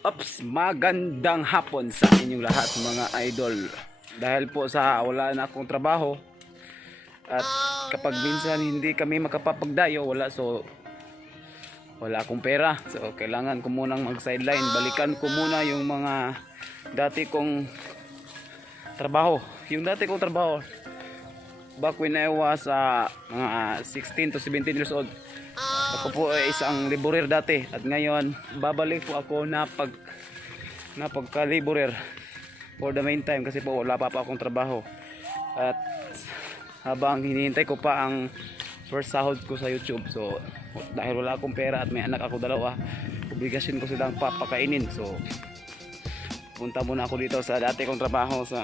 Ops, magandang hapon sa inyong lahat mga idol. Dahil po sa wala na akong trabaho at kapag minsan hindi kami makapapagdayo, wala akong pera. So kailangan ko munang mag-sideline. Balikan ko muna yung mga dati kong trabaho. Yung dati kong trabaho back when I was mga 16 to 17 years old. Ako po ay isang laborer dati at ngayon babalik po ako na pagka-laborer for the meantime kasi po wala pa akong trabaho. At habang hinihintay ko pa ang first sahod ko sa YouTube, so dahil wala akong pera at may anak ako dalawa, obligasyon ko silang papakainin. So punta muna ako dito sa dati kong trabaho sa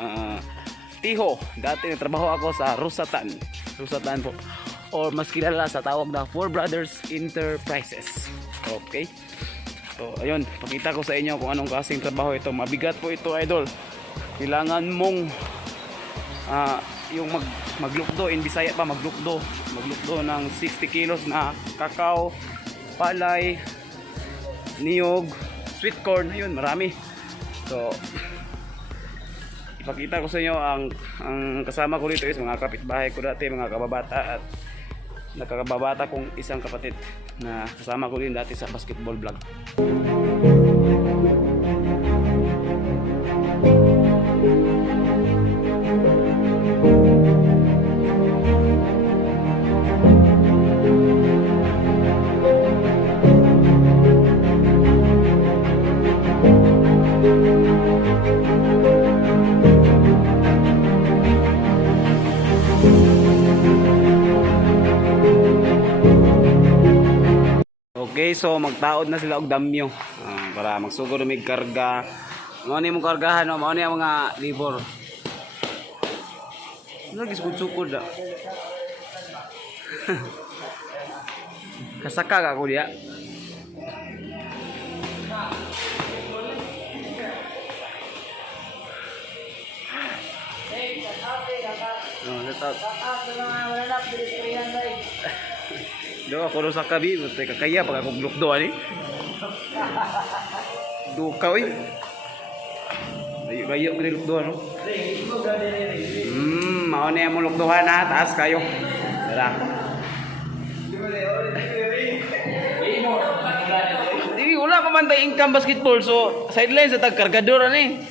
Tiho. Dati nagtrabaho ako sa Rusatan po, or mas kilala sa tawag na Four Brothers Enterprises. Okay, so ayun, pakita ko sa inyo kung anong klaseng trabaho ito. Mabigat po ito idol. Kailangan mong yung maglukdo, in Bisaya pa maglukdo ng 60 kilos na kakao, palay, niyog, sweet corn, ayun, marami. So ipakita ko sa inyo ang kasama ko dito is mga kapitbahay ko dati, mga kababata at nakakababata kong isang kapatid na kasama ko din dati sa basketball vlog. Okay, so magtaod na sila og damyo para magsugod mig karga. Mao ni mong kargahan, mao ni ang mga labor. Lagi sukod-sukod da. Kasaka ka ko dia. Do ako sa kabi, tay kakaya pag ako glukdo ani. Dukaw eh. Layo gid lukdo no. Mao ni mo lukdohan na taas kayo. Dara. Di wala pa man tay income basketball, so sideline sa tag kargador ani.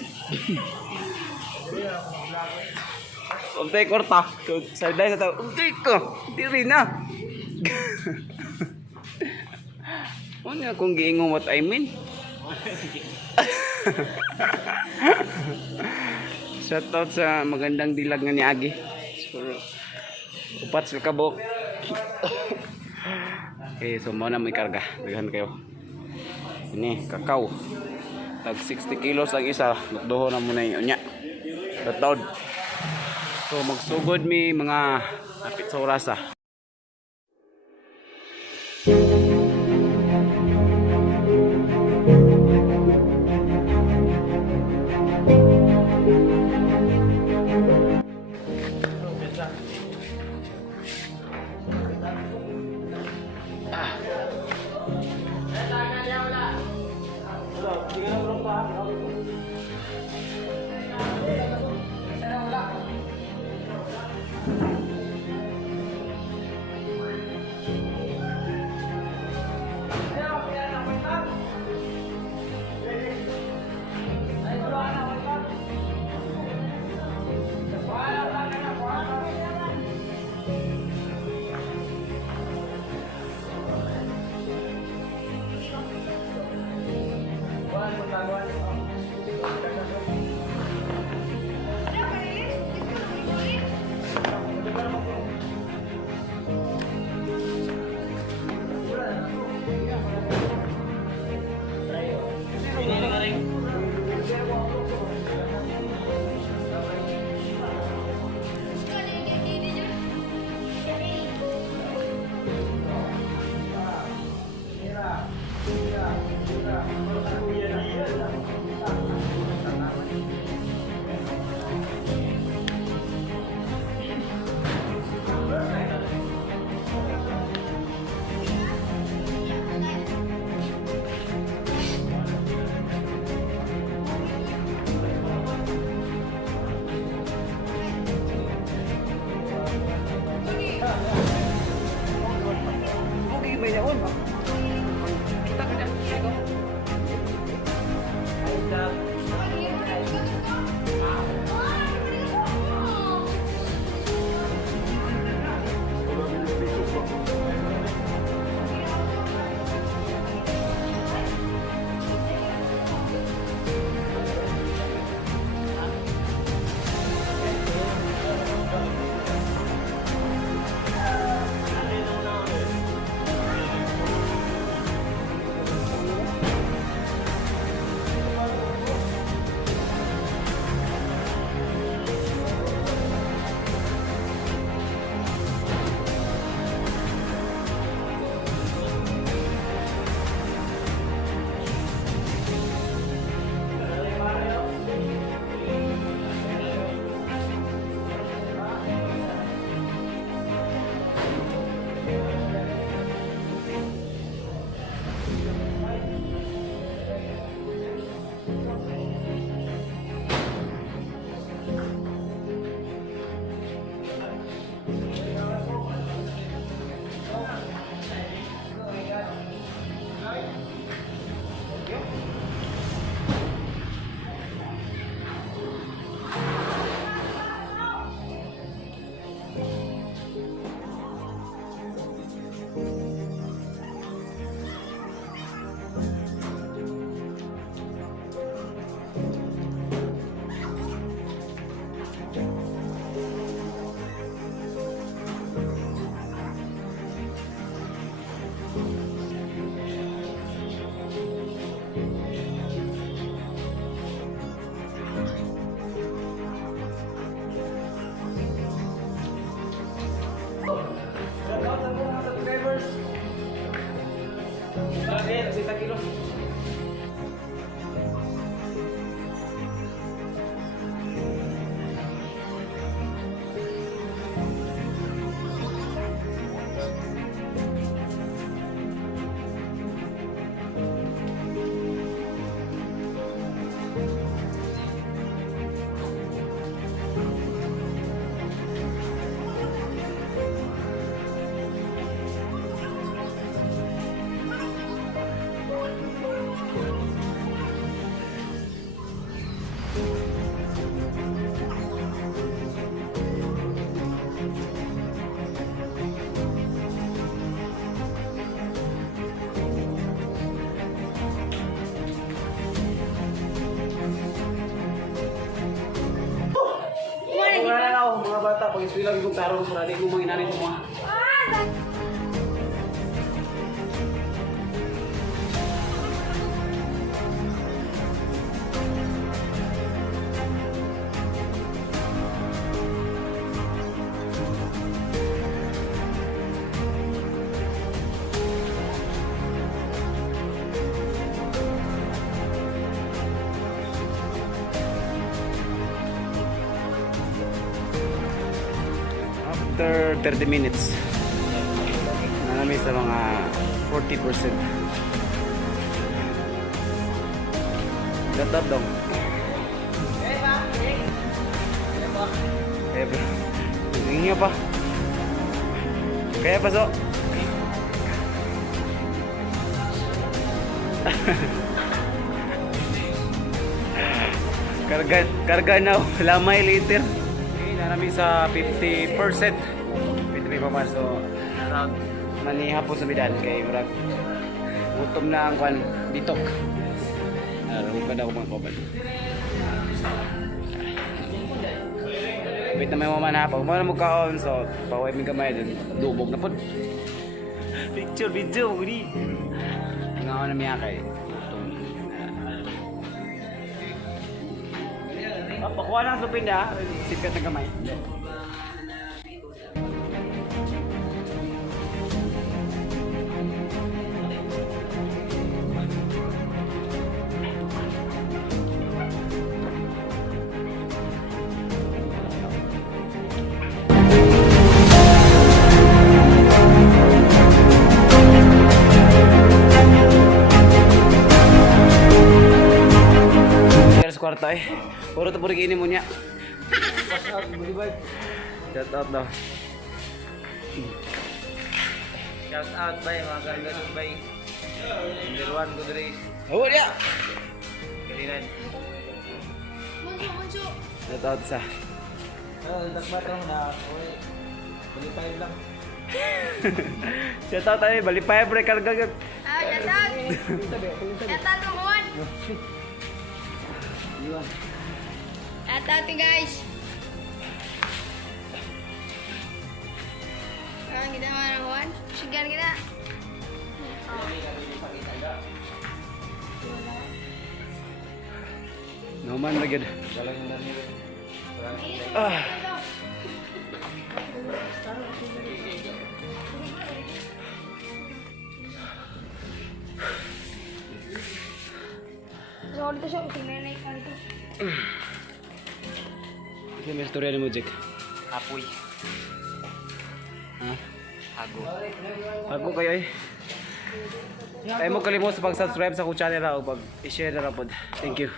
Untay korta, sideline sa tag untay ko. Diri na. Ano kung giingong what I mean? Shoutout sa magandang dilag nga ni Agi. So, upat sila kabok. Okay, so muna may karga. Daghan kayo. Ini kakao. Tag 60 kilos ang isa. Nagduho na muna yung unya. Shoutout. So magsugod mi mga apit sa orasa. mag-eskwela kung tarong sa di ko mga inanin mo. After 30 minutes, nanami sa mga 40%. Datad dong. Kaya bro. Hinga pa. Kaya pa so. Karga na lamay liter. Nanami sa 50%. 50 pa man. So, around maniha po sa bidan kay murag gutom na ang kwan bitok. Aron ka daw mga kabal. Wait na may mamana pag mo na magkaon so paway mi gamay dun lubog na pod. Picture video gudi. Ngaon na miya kay. Pakuha lang sa pinda, sikat na kamay. Kwarta eh. Puro to puri ini mo niya. Shout out daw. Shout out bay mga kaibigan bay. Number 1 ko diri. Oh dia. Galinan. Shout out sa. Nagbatang na oy. Balipay lang. Shout out ay balipay pre karga. Shout out. Shout out Juan. Shout out guys. Sekarang kita mana Juan? Segan kita. Naman lagi. Ah. So dito siya tingnan na ikan ito. Ini may istorya ni Mujik. Apoy. Ha? Hago. Ako kayo eh. Ay mo kalimot sa pag-subscribe sa akong channel o pag-share na rapod. Thank you.